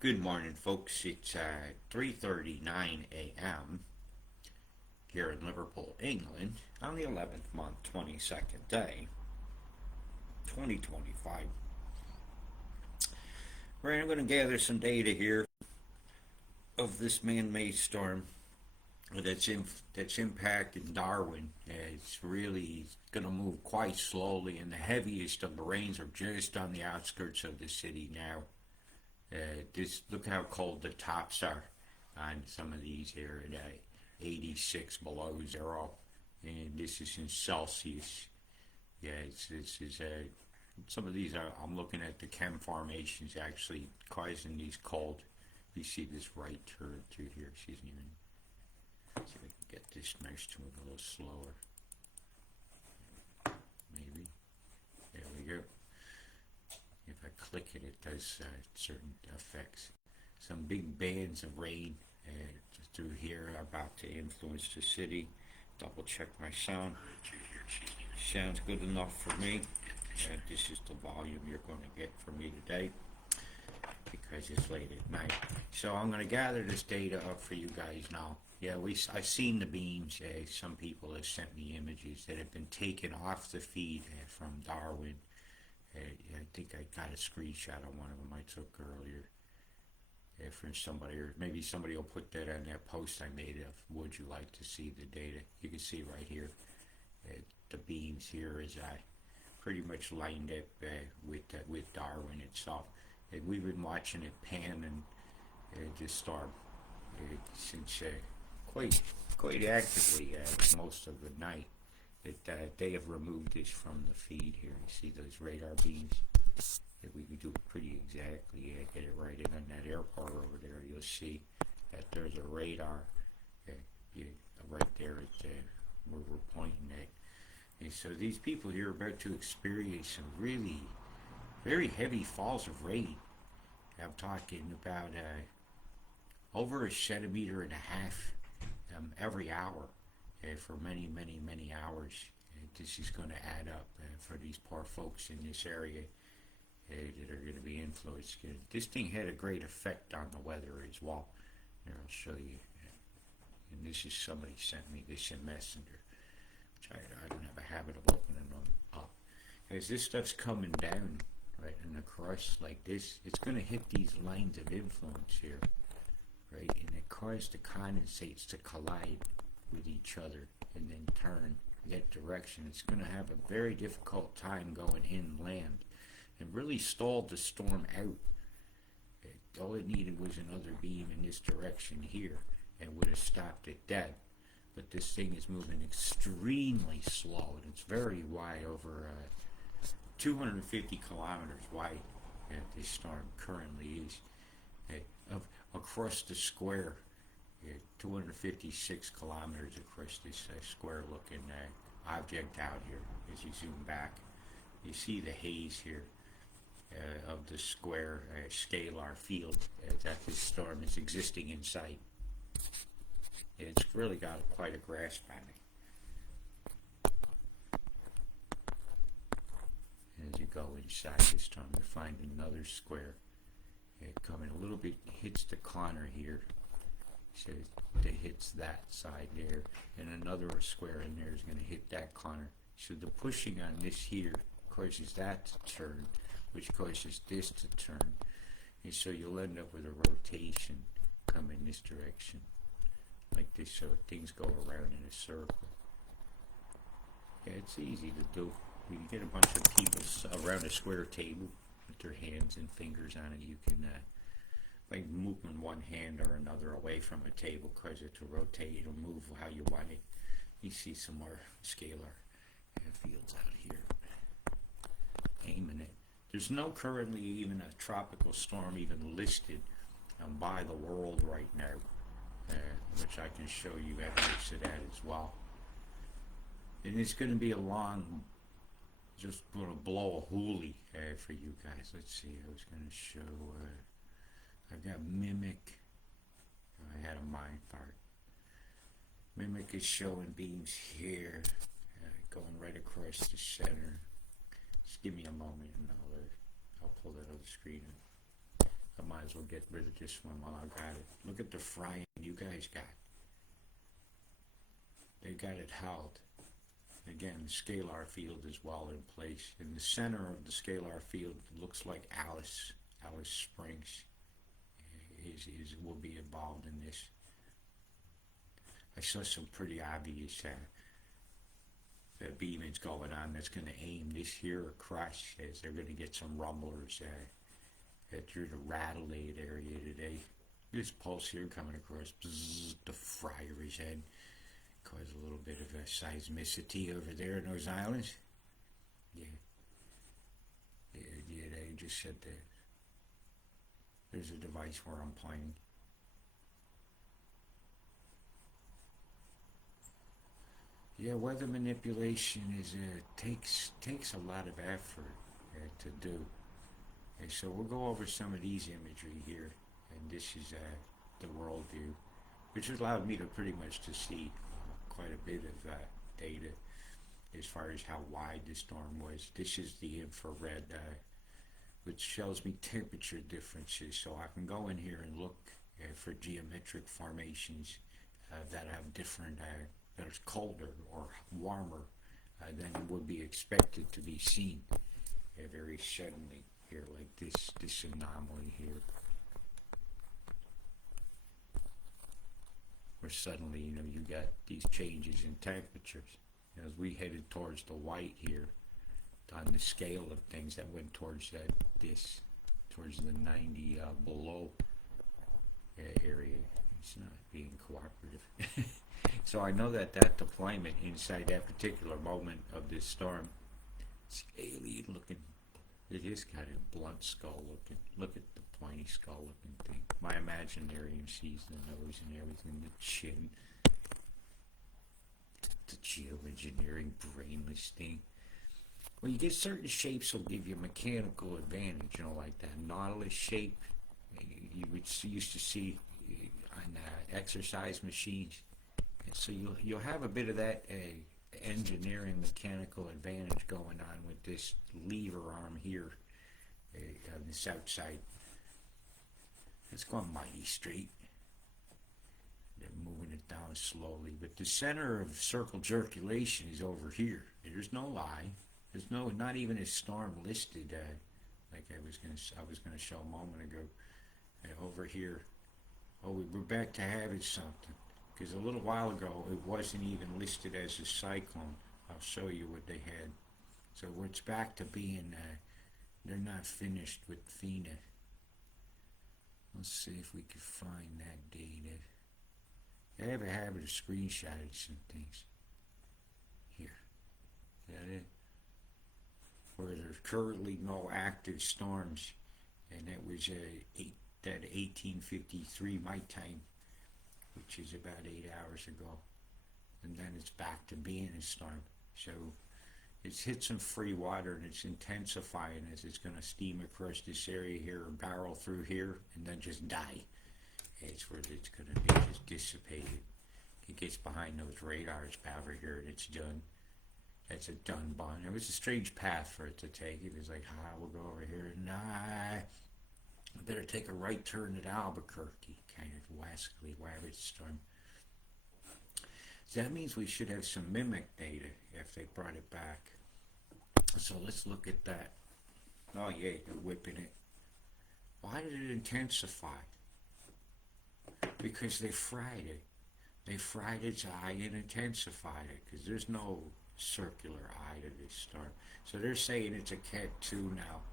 Good morning, folks. It's 3:39 a.m. here in Liverpool, England, on the 11th month, 22nd day, 2025. Right, I'm going to gather some data here of this man-made storm that's impacting Darwin. It's really going to move quite slowly, and the heaviest of the rains are just on the outskirts of the city now. Just look how cold the tops are on some of these here at 86 below zero, and this is in Celsius. Yeah, this is some of these are. I'm looking at the chem formations actually causing these cold. You see this right turn through here. Excuse me. See if I can get this mouse to move a little slower. Maybe. There we go. If I click it, it does certain effects. Some big bands of rain through here are about to influence the city. Double check my sound. Sounds good enough for me. This is the volume you're going to get from me today because it's late at night. So I'm going to gather this data up for you guys now. Yeah, I've seen the beams. Some people have sent me images that have been taken off the feed from Darwin. I think I got a screenshot of one of them I took earlier from somebody, or maybe somebody will put that on that post I made of would you like to see the data. You can see right here the beams here is pretty much lined up with Darwin itself. And we've been watching it pan and this storm since quite actively most of the night. They have removed this from the feed here. You see those radar beams? If we could do it pretty exactly, get it right in on that airport over there, you'll see that there's a radar right there at where we're pointing at. And so these people here are about to experience some really very heavy falls of rain. I'm talking about over a centimeter and a half every hour for many, many, many hours. This is going to add up for these poor folks in this area that are going to be influenced. This thing had a great effect on the weather as well. Here, I'll show you. And this is somebody sent me this in Messenger, which I don't have a habit of opening them up. As this stuff's coming down, right, in the crust like this, it's going to hit these lines of influence here, right, and it causes the condensates to collide with each other and then turn that direction. It's going to have a very difficult time going inland and really stalled the storm out. All it needed was another beam in this direction here and would have stopped it dead. But this thing is moving extremely slow, and it's very wide, over 250 kilometers wide. This storm currently is across the square. 256 kilometers across this square-looking object out here. As you zoom back, you see the haze here of the square scalar field that this storm is existing inside. It's really got quite a grasp on it. As you go inside this storm, you find another square coming a little bit, hits the corner here. So it hits that side there, and another square in there is going to hit that corner. So the pushing on this here causes that to turn, which causes this to turn, and so you'll end up with a rotation coming this direction, like this, so things go around in a circle. Yeah, it's easy to do. You can get a bunch of people around a square table with their hands and fingers on it. You can like moving one hand or another away from a table, cause it to rotate or move how you want it. You see some more scalar fields out here. Aiming it. There's no currently even a tropical storm even listed by the world right now, which I can show you evidence of that as well. And it's going to be a long, just going to blow a hoolie for you guys. Let's see, I was going to show... I've got Mimic. I had a mind fart. Mimic is showing beams here, going right across the center. Just give me a moment and I'll pull that other screen I might as well get rid of this one while I got it. Look at the frying you guys got. They got it held. Again, the scalar field is well in place. In the center of the scalar field looks like Alice Springs will be involved in this. I saw some pretty obvious beamings going on that's going to aim this here across as they're going to get some rumblers through the Radelaide area today. This pulse here coming across the Friar's Head caused a little bit of a seismicity over there in those islands. Yeah, they just said that. There's a device where I'm playing. Yeah, weather manipulation takes a lot of effort to do. And so we'll go over some of these imagery here, and this is the world view, which has allowed me to pretty much to see quite a bit of data as far as how wide the storm was. This is the infrared, which shows me temperature differences, so I can go in here and look for geometric formations that have different, that are colder or warmer than would be expected to be seen very suddenly here, like this anomaly here, where suddenly you got these changes in temperatures. As we headed towards the white here, on the scale of things that went towards towards the 90 below area. It's not being cooperative. So I know that deployment inside that particular moment of this storm, it's alien looking. It is kind of blunt skull looking. Look at the pointy skull looking thing. My imaginarium sees the nose and everything, the chin, the geoengineering brainless thing. Well, you get certain shapes will give you a mechanical advantage, like that Nautilus shape you used to see on exercise machines. And so you'll have a bit of that engineering mechanical advantage going on with this lever arm here on this outside. It's going mighty straight. They're moving it down slowly, but the center of circle circulation is over here. There's no lie. There's not even a storm listed like I was gonna show a moment ago. Over here, we're back to having something, because a little while ago it wasn't even listed as a cyclone. I'll show you what they had. So it's back to being they're not finished with FINA. Let's see if we can find that data. They have a habit of screenshotting some things. Here, is that it? Where there's currently no active storms, and that was 1853 my time, which is about 8 hours ago, and then it's back to being a storm. So it's hit some free water, and it's intensifying as it's going to steam across this area here, or barrel through here, and then just die. It's where it's going to be just dissipated. It gets behind those radars over here, and it's done. That's a done bond. It was a strange path for it to take. It was like, we'll go over here. Nah, I better take a right turn at Albuquerque, kind of wascally wabbit storm. So that means we should have some mimic data if they brought it back. So let's look at that. Oh yeah, they're whipping it. Why did it intensify? Because they fried it. They fried its eye and intensified it, because there's no circular eye to this storm. So they're saying it's a Cat 2 now,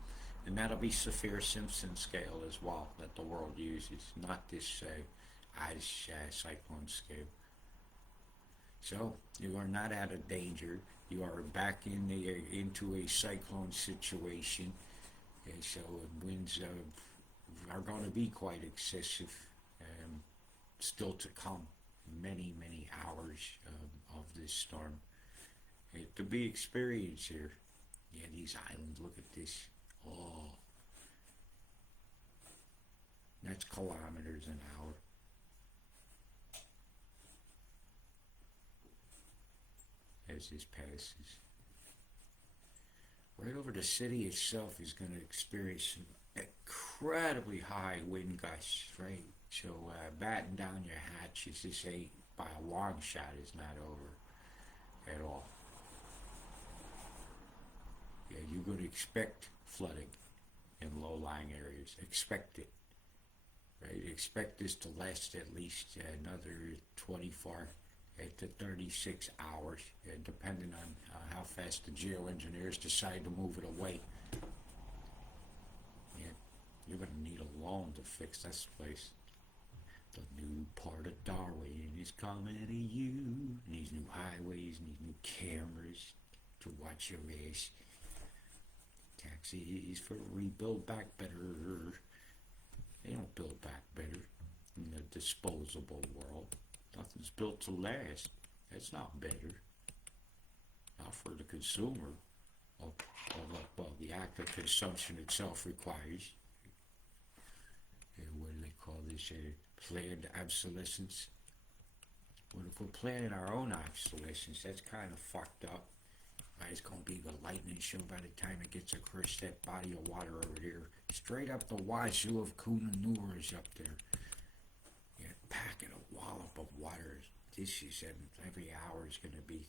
and that'll be Saffir-Simpson scale as well that the world uses, not this ice cyclone scale. So you are not out of danger. You are back into a cyclone situation, and so winds are going to be quite excessive, still to come. Many hours of this storm to be experienced here. Yeah, these islands, look at this. Oh, that's kilometers an hour. As this passes. Right over the city itself is going to experience some incredibly high wind gusts, right? So batten down your hatches. This ain't by a long shot is not over at all. Yeah, you're going to expect flooding in low-lying areas. Expect it, right? Expect this to last at least another 24 to 36 hours, depending on how fast the geoengineers decide to move it away. Yeah, you're going to need a loan to fix this place. The new part of Darwin is coming to you. These new highways, these new cameras to watch your ass. Taxes for rebuild back better. They don't build back better in the disposable world. Nothing's built to last. That's not better. Not for the consumer. Well, the act of consumption itself requires. What do they call this? Planned obsolescence. What if we're planning our own obsolescence? That's kind of fucked up. It's going to be the lightning show by the time it gets across that body of water over here. Straight up the wazoo of Kunanur is up there. Yeah, packing a wallop of water. This is every hour is going to be,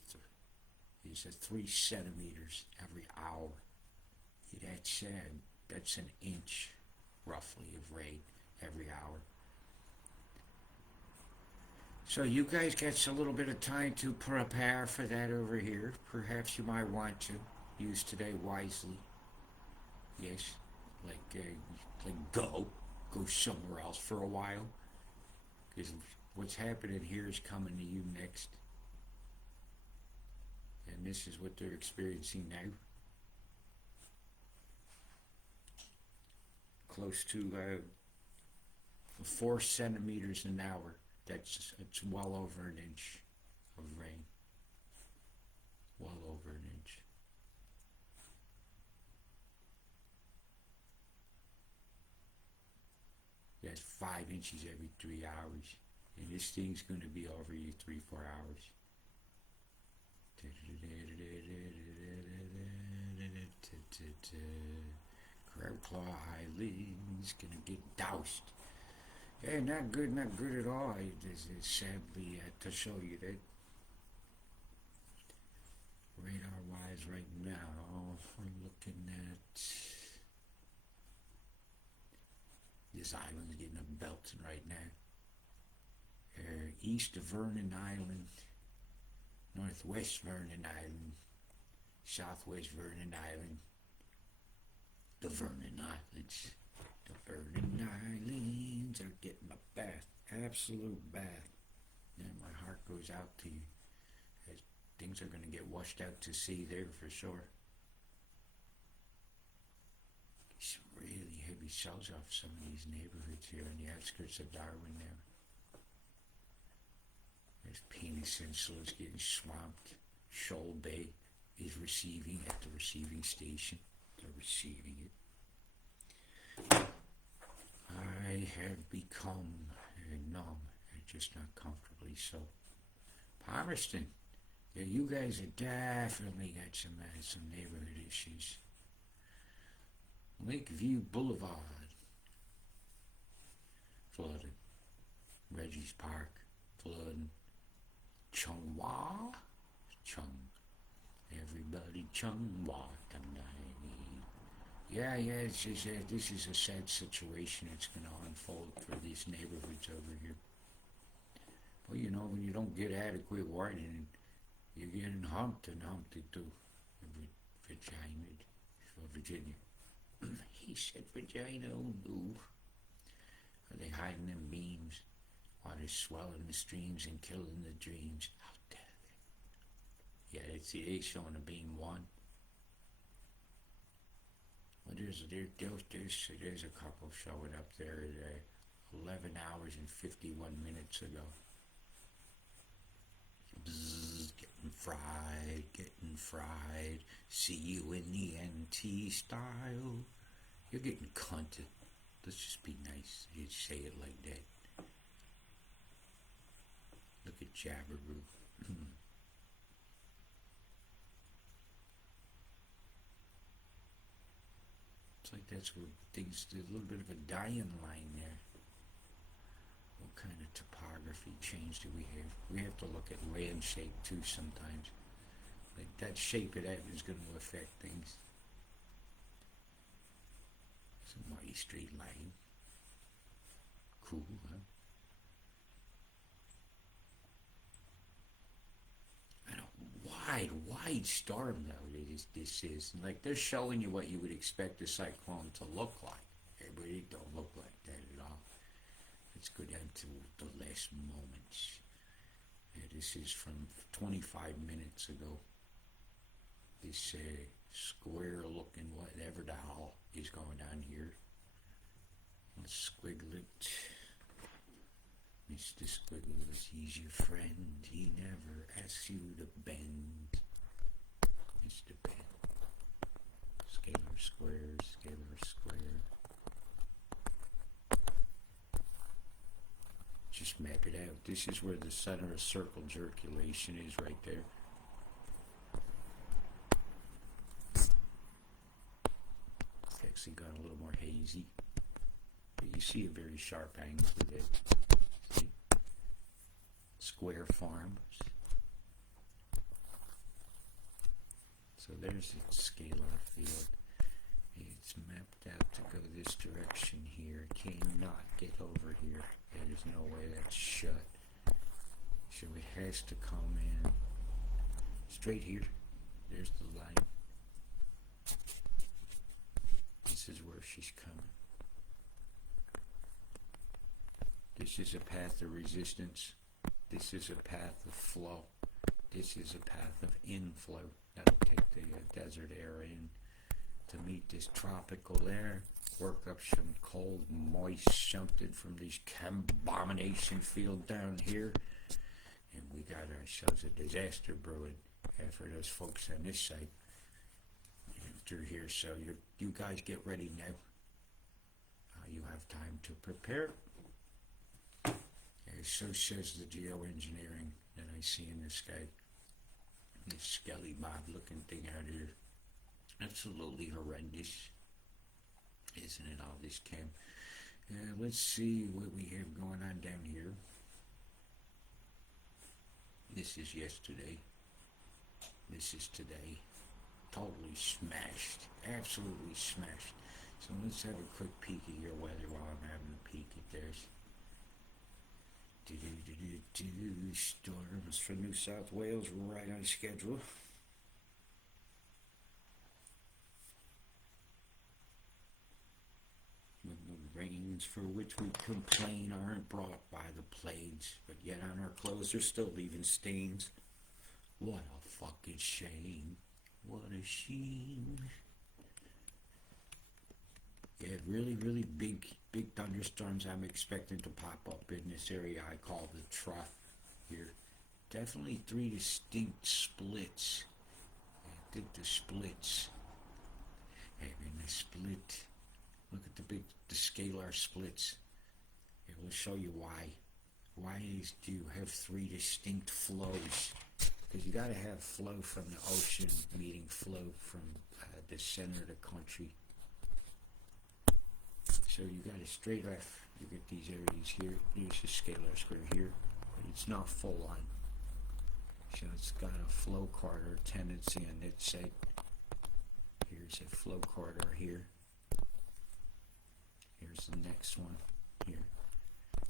he said 3 centimeters every hour. That's an inch, roughly, of rain every hour. So you guys get a little bit of time to prepare for that over here. Perhaps you might want to use today wisely. Yes, like go somewhere else for a while. Because what's happening here is coming to you next. And this is what they're experiencing now. Close to 4 centimeters an hour. It's well over an inch of rain. Well over an inch. That's 5 inches every 3 hours. And this thing's going to be over you 3-4 hours. Crab Claw Island's going to get doused. Yeah, not good at all. It's sadly to show you that radar-wise right now, we're looking at this island's getting a belting right now. East of Vernon Island, northwest Vernon Island, southwest Vernon Island, the Vernon Islands. The Vernon Islands are getting a bath, absolute bath. And my heart goes out to you. As things are going to get washed out to sea there for sure. Some really heavy shells off some of these neighborhoods here on the outskirts of Darwin now. There's Peninsula is getting swamped. Shoal Bay is receiving at the receiving station. They're receiving it. I have become numb, and just not comfortably so. Palmerston, yeah, you guys have definitely got some neighborhood issues. Lakeview Boulevard, flooded. Reggie's Park, flooding. Chunghwa, everybody Chunghwa tonight. Yeah, it's just, this is a sad situation that's going to unfold for these neighborhoods over here. Well, you know, when you don't get adequate warning, you're getting humped and humped too. Virginia. He said Virginia, oh no. Are they hiding them beams? Water swelling the streams and killing the dreams. How dare they? Yeah, they showing a beam 1. Well, there's a couple showing up there at 11 hours and 51 minutes ago. Bzzz, getting fried. See you in the NT style. You're getting cunted. Let's just be nice. You'd say it like that. Look at Jabberoo. It's like that's where things, there's a little bit of a dying line there. What kind of topography change do we have? We have to look at land shape too sometimes. Like that shape of that is going to affect things. It's a mighty straight line. Cool, huh? And a wide storm though this is. And like they're showing you what you would expect a cyclone to look like. But it don't look like that at all. Let's go down to the last moments. This is from 25 minutes ago. This square looking whatever the hell is going on here. Let's squiggle it. Mr. Squiggles, he's your friend. He never asks you to bend. Mr. Bend. Scalar square, scalar square. Just map it out. This is where the center of circle circulation is right there. It's actually gone a little more hazy. But you see a very sharp angle with it. See? Square farms. So there's its scalar field. It's mapped out to go this direction here. It cannot get over here. There's no way that's shut. So it has to come in straight here. There's the line. This is where she's coming. This is a path of resistance. This is a path of flow. This is a path of inflow. That'll take the desert air in to meet this tropical air, work up some cold, moist something from this abomination field down here, and we got ourselves a disaster brewing for those folks on this side through here. So you guys get ready now. You have time to prepare. So says the geoengineering that I see in the sky. This skelly bob looking thing out here. Absolutely horrendous, isn't it, all this camp? Let's see what we have going on down here. This is yesterday. This is today. Totally smashed. Absolutely smashed. So let's have a quick peek at your weather while I'm having a peek at theirs. Storms for New South Wales right on schedule. The rains for which we complain aren't brought by the plagues, but yet on our clothes they're still leaving stains. What a fucking shame. What a shame. Yeah, really big thunderstorms I'm expecting to pop up in this area I call the trough here. Definitely 3 distinct splits. I think the splits. And in the split, look at the scalar splits. It will show you why. Why do you have 3 distinct flows? Because you got to have flow from the ocean meeting flow from the center of the country. So you got a straight off, you get these areas here, here's the scalar square here, but it's not full on. So it's got a flow corridor tendency on its side. Here's a flow corridor here. Here's the next one here.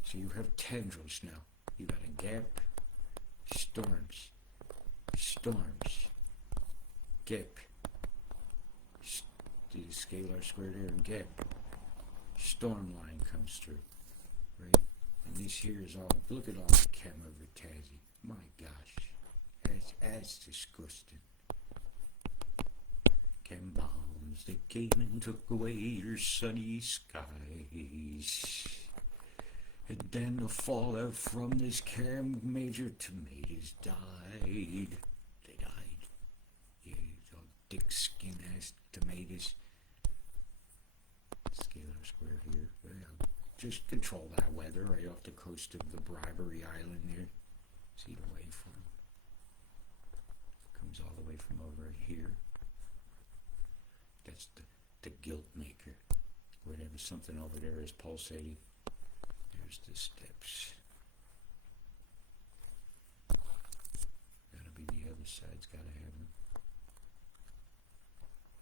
So you have tendrils now. You got a gap, storms, gap, the scalar square there, and gap. Storm line comes through, right? And this here is all, look at all the chem over Tassie. My gosh, that's disgusting. Chem bombs that came and took away your sunny skies. And then the fallout from this chem major tomatoes died. They died. Yeah, all thick skin ass tomatoes. Scalar square here. Well, just control that weather right off the coast of the Bribery Island there. See the waveform? Comes all the way from over here. That's the guilt maker. There's something over there is pulsating. There's the steps. Gotta be the other side's gotta have them.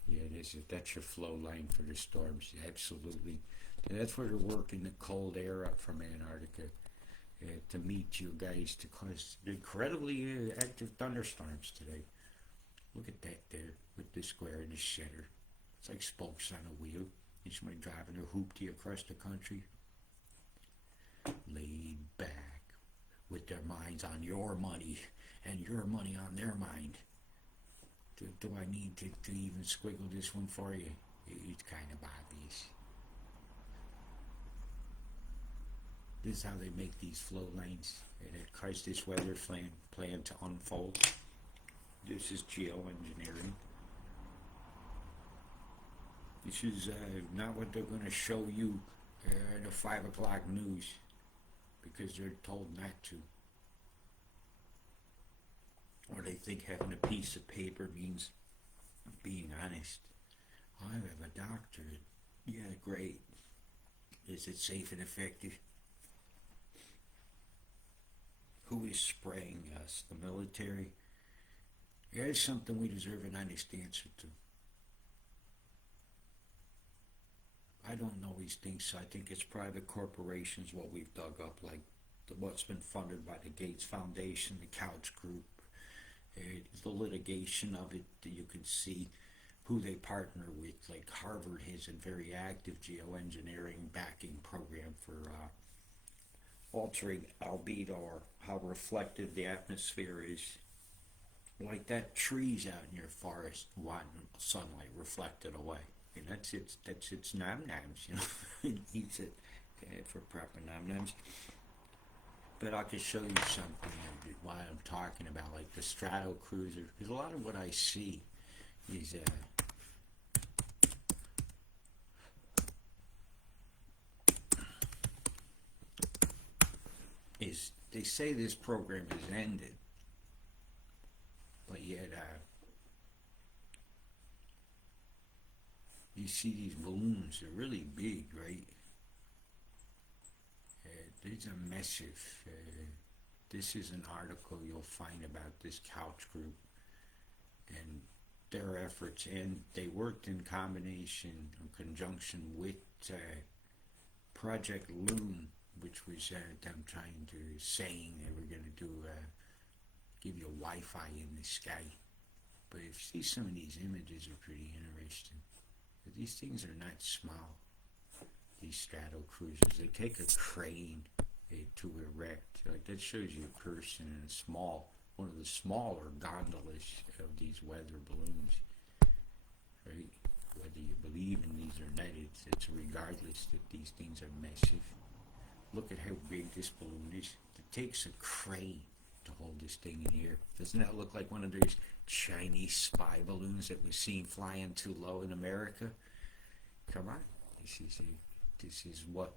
Yeah, that's your flow line for the storms. Absolutely. And that's where they're working the cold air up from Antarctica to meet you guys to cause incredibly active thunderstorms today. Look at that there with the square and the shitter. It's like spokes on a wheel. You somebody driving a hoopty across the country. Laid back with their minds on your money and your money on their mind. Do I need to even squiggle this one for you? It's kind of obvious. This is how they make these flow lines. It cause this weather plan to unfold. This is geoengineering. This is not what they're going to show you in the 5 o'clock news because they're told not to. Or they think having a piece of paper means being honest. I have a doctorate. Yeah, great. Is it safe and effective? Who is spraying us? The military? Here's something we deserve an honest answer to. I don't know these things, so I think it's private corporations, what we've dug up, like what's been funded by the Gates Foundation, the Couch Group, the litigation of it, that you can see who they partner with. Like Harvard has a very active geoengineering backing program for altering albedo or how reflective the atmosphere is. Like that trees out in your forest wanting sunlight reflected away. And that's its nom-noms, you know. It needs it for proper nom-noms. But I can show you something while I'm talking about, like the strato cruiser. Because a lot of what I see is they say this program is ended, but yet you see these balloons, they're really big, right? These are massive. This is an article you'll find about this Couch Group and their efforts, and they worked in combination, in conjunction with Project Loon, which was them trying to, saying they were going to do, give you Wi-Fi in the sky. But if you see some of these images are pretty interesting. But these things are not small. These strato cruisers, they take a crane to erect. Like that shows you a person in a small, one of the smaller gondolas of these weather balloons. Right? Whether you believe in these or not, it's regardless that these things are massive. Look at how big this balloon is. It takes a crane to hold this thing in here. Doesn't that look like one of those Chinese spy balloons that was seen flying too low in America? Come on. This is what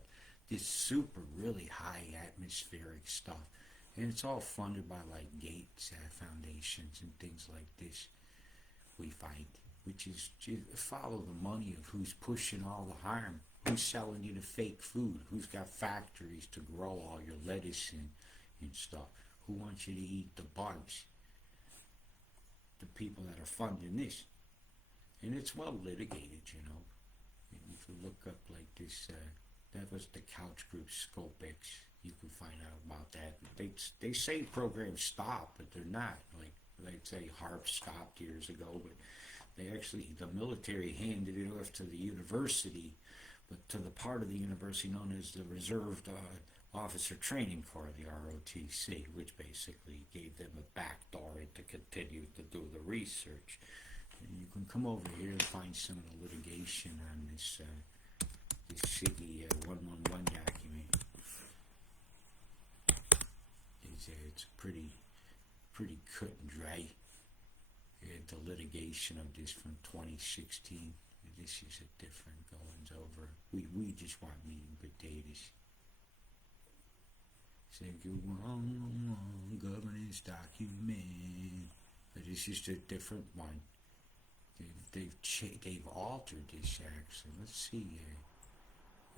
this super really high atmospheric stuff, and it's all funded by like Gates foundations and things like this. We find, which is follow the money of who's pushing all the harm, who's selling you the fake food, who's got factories to grow all your lettuce and stuff, who wants you to eat the bugs. The people that are funding this, and it's well litigated, you know. And if you look up like this, that was the Couch Group ScopeX. You can find out about that. They say programs stop, but they're not. Like they'd say HARP stopped years ago, but they actually, the military handed it off to the university, but to the part of the university known as the Reserved Officer Training Corps, the ROTC, which basically gave them a backdoor to continue to do the research. And you can come over here and find some of the litigation on this SIGI 111 document. It's pretty cut and dry. The litigation of this from 2016. This is a different goings over. We just want meat and potatoes. Say you want governance document. But this is a different one. They've altered this actually. Let's see.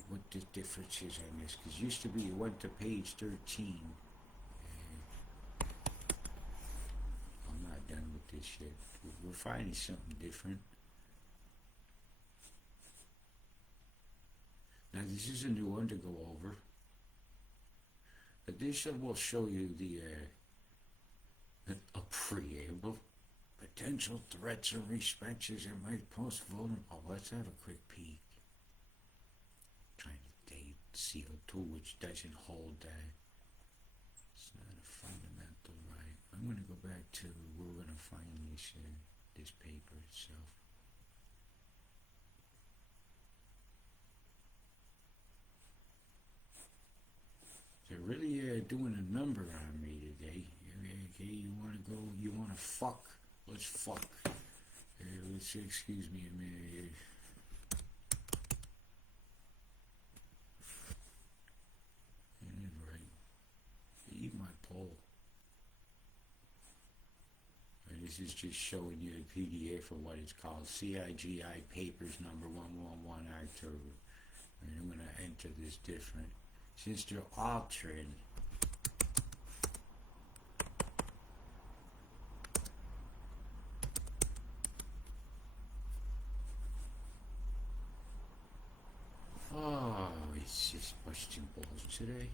what the difference is on this, because used to be you went to page 13. I'm not done with this yet. We're finding something different. Now this is a new one to go over. But this will show you the a preamble. Potential threats and respects that might post vulnerable. Let's have a quick peek. Trying to date CO2, which doesn't hold that. It's not a fundamental right. I'm going to go back to where we're going to find this paper itself. They're really doing a number on me today. Okay, you want to go? You want to fuck? Let's fuck. Let's excuse me a minute here. That is right. Eat my pole. This is just showing you a PDF for what it's called CIGI Papers number 111 October. And I'm going to enter this different. Since they're altering it's just busting balls today.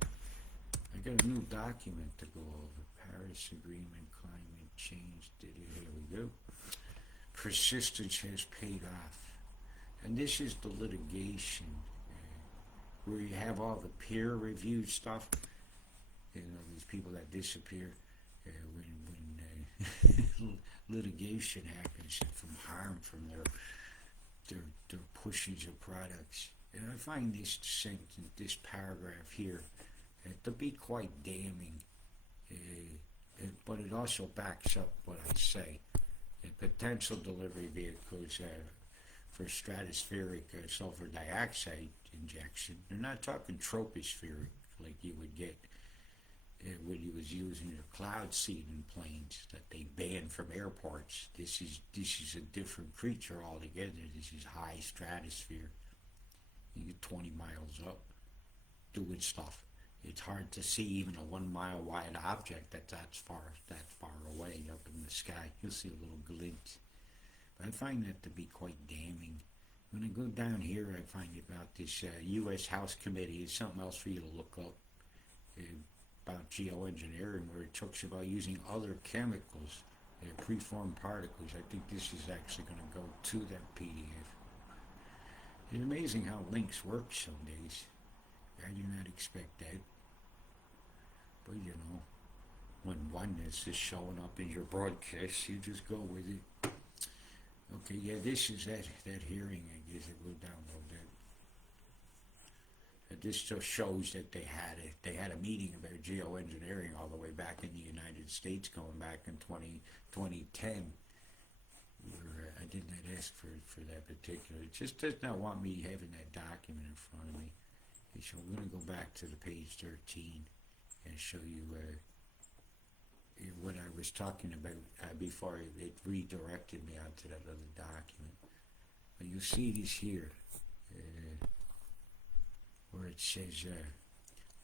I got a new document to go over. Paris Agreement, climate change. Here we go. Persistence has paid off. And this is the litigation where you have all the peer-reviewed stuff. You know, these people that disappear when litigation happens from harm from their pushings of products. And I find this sentence, this paragraph here, to be quite damning. But it also backs up what I say. Potential delivery vehicles for stratospheric sulfur dioxide injection. They're not talking tropospheric like you would get when you was using your cloud seeding planes that they banned from airports. This is a different creature altogether. This is high stratosphere. You get 20 miles up doing stuff. It's hard to see even a 1 mile wide object that's far away up in the sky. You'll see a little glint. But I find that to be quite damning. When I go down here, I find about this U.S. House Committee. It's something else for you to look up about geoengineering, where it talks about using other chemicals, preformed particles. I think this is actually going to go to that PDF. It's amazing how links work some days. I do not expect that. But you know, when oneness is showing up in your broadcast, you just go with it. Okay, yeah, this is that hearing. I guess I will download that. This just shows that they had a meeting about geoengineering all the way back in the United States, going back in 2010. Where I did not ask for that particular. It just does not want me having that document in front of me. So we're going to go back to the page 13 and show you what I was talking about before it redirected me onto that other document. But you'll see this here where it says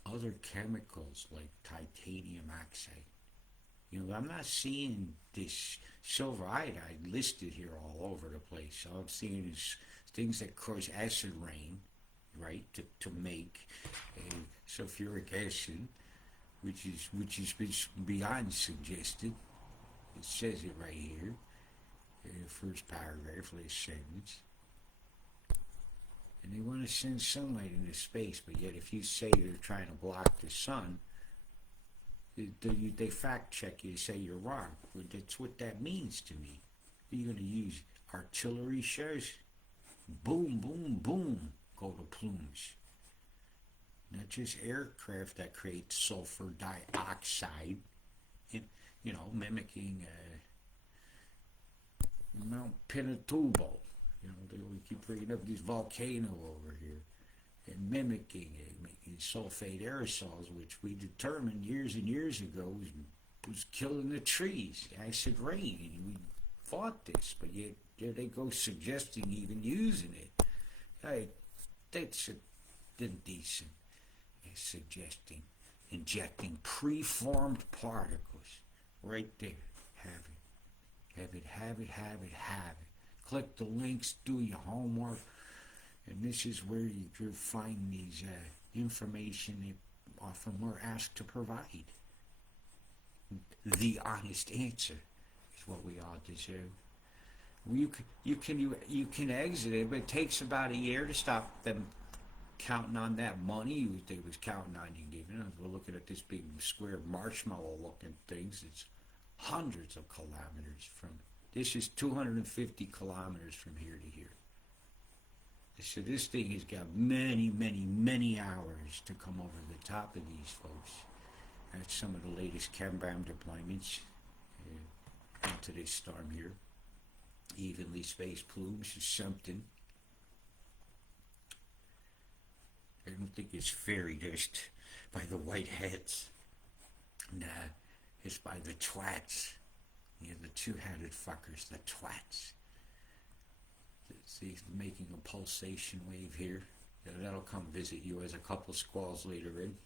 other chemicals like titanium oxide. You know, I'm not seeing this silver iodide listed here all over the place. All I'm seeing is things that cause acid rain, right, to make sulfuric acid, which is beyond suggested. It says it right here, first paragraph, last sentence. And they want to send sunlight into space, but yet if you say they're trying to block the sun, they fact check you, say you're wrong. Well, that's what that means to me. Are you going to use artillery shells? Boom, boom, boom, go to plumes. Not just aircraft that create sulfur dioxide, you know, mimicking Mount Pinatubo. You know, they keep bringing up this volcano over here and mimicking it, making sulfate aerosols, which we determined years and years ago was killing the trees, acid rain, and we fought this, but yet there they go suggesting even using it. Hey, That's indecent. It's suggesting injecting preformed particles right there. Have it. Have it, have it, have it, have it. Click the links, do your homework, and this is where you could find these information that often we're asked to provide. The honest answer is what we all deserve. You can exit it, but it takes about a year to stop them counting on that money they was counting on you giving. We're looking at this big square marshmallow-looking things. It's hundreds of kilometers from. This is 250 kilometers from here to here. So this thing has got many, many, many hours to come over the top of these folks. That's some of the latest ChemBam deployments into this storm here. Evenly spaced plumes is something. I don't think it's fairy dust by the white hats. Nah, it's by the twats. Yeah, the two-headed fuckers, the twats. See, making a pulsation wave here. That'll come visit you as a couple squalls later in.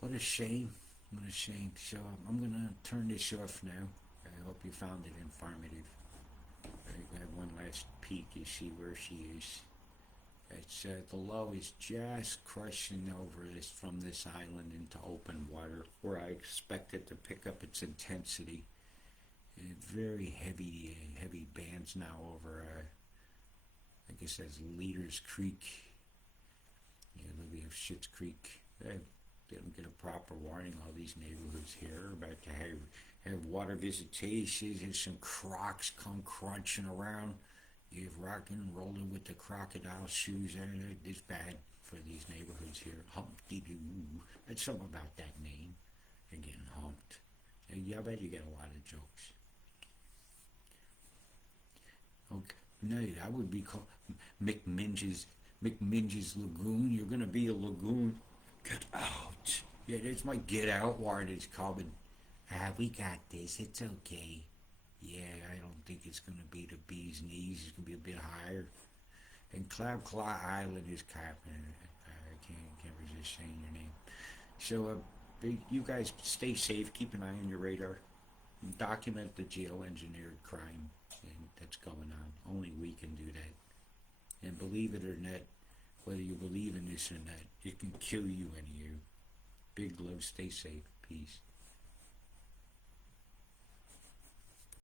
What a shame. What a shame. So I'm going to turn this off now. I hope you found it informative. I have one last peek. You see where she is. It's the low is just crushing over this from this island into open water, where I expect it to pick up its intensity. Very heavy bands now over. I guess that's Leaders Creek. Yeah, we have Schitt's Creek. They don't get a proper warning. All these neighborhoods here are about to have water visitations and some crocs come crunching around. You have rocking and rolling with the crocodile shoes. It's bad for these neighborhoods here. Humpty-doo. That's something about that name. They're getting humped. And I bet you get a lot of jokes. Okay. No, I would be called McMinge's Lagoon. You're going to be a lagoon. Get out. Yeah, that's my get out warrant is coming. We got this. It's okay. Yeah, I don't think it's going to be the bee's knees. It's going to be a bit higher. And Claw Island is capping. I can't resist saying your name. So, you guys stay safe. Keep an eye on your radar. And document the geoengineered crime that's going on. Only we can do that. And believe it or not, whether you believe in this or not, it can kill you and you. Big love. Stay safe. Peace.